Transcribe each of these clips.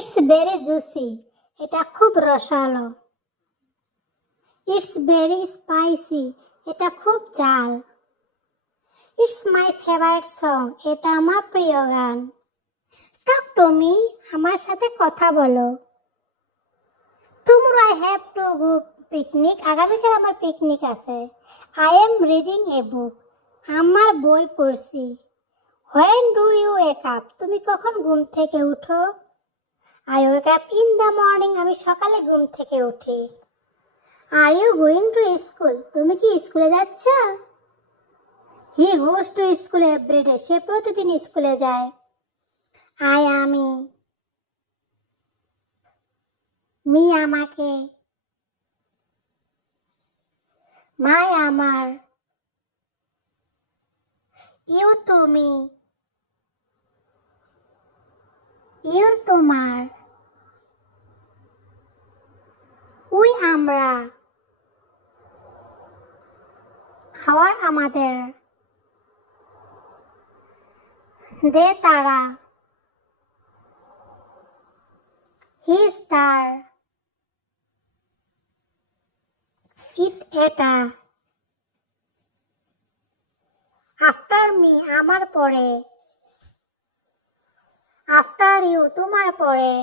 It's very juicy, এটা খুব রসালো। ইটস ভেরি স্পাইসি, এটা খুব ঝাল। ইটস মাই ফেভারিট সং, এটা আমার প্রিয় গান। টক টু মি, আমার সাথে কথা বলো। Tomorrow I have to go picnic, আগামীকাল আমার পিকনিক আছে। I am reading a book, আমার বই পড়ছি। When do you wake up, তুমি কখন ঘুম থেকে উঠো? I wake up in the morning, আমি সকালে ঘুম থেকে উঠি। Are you going to school, তুমি কি স্কুলে যাচ্ছ? He goes to school every day, সে প্রতিদিন স্কুলে যায়। আই আমি, মি আমাকে, মাই আমার, ইউ তুমি, ইউর তোমার, উই আমরা, আওয়ার আমাদের, দে তারা, হিজ তার, ইট এটা। আফটার মি, আমার পরে। আফটার ইউ, তোমার পরে।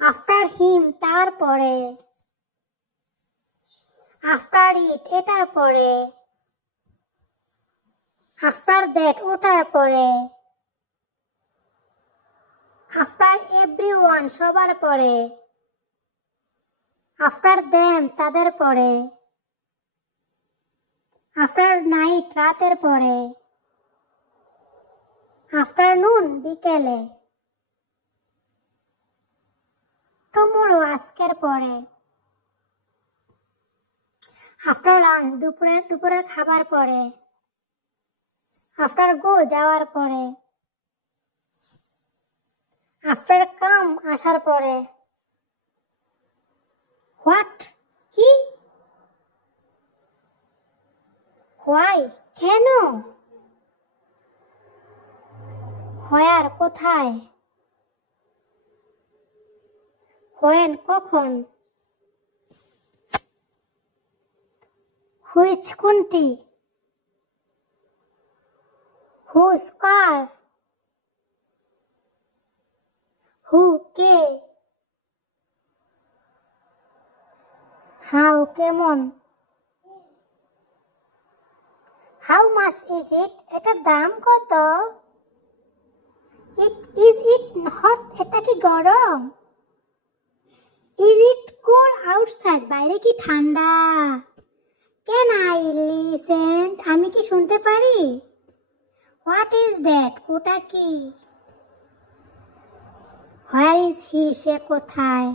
আফটার হিম, তার পরে। আফটার ইট, এটার পরে। আফটার দ্যাট, ওটার পরে। আফটার এভরিওয়ান, সবার পরে। আফটার দেম, তাদের পরে। আফটার নাইট, রাতের পরে। আফটারনুন, বিকেলে। টুমরো, আজকের পরে। আফটার লাঞ্চ, দুপুরের খাবার পরে। আফটার গো, যাওয়ার পরে। আফটার কাম, আসার পরে। হোয়াট, কি? হোয়াই, কেন? হোয়ার, কোথায়? হোয়েন, কখন? হুইচ, কোনটি? হুজ, কার? হু, কে? হাউ, কেমন? হাউ মাচ ইজ ইট, এটার দাম কত? ইজ ইট হট, এটা কি গরম? ইজ ইট কুল আউটসাইড, বাইরে কি ঠান্ডা? ক্যান আই লিসেন, আমি কি শুনতে পারি? হোয়াট ইজ দ্যাট, ওটা কি? হোয়ার ইজ হি, সে কোথায়?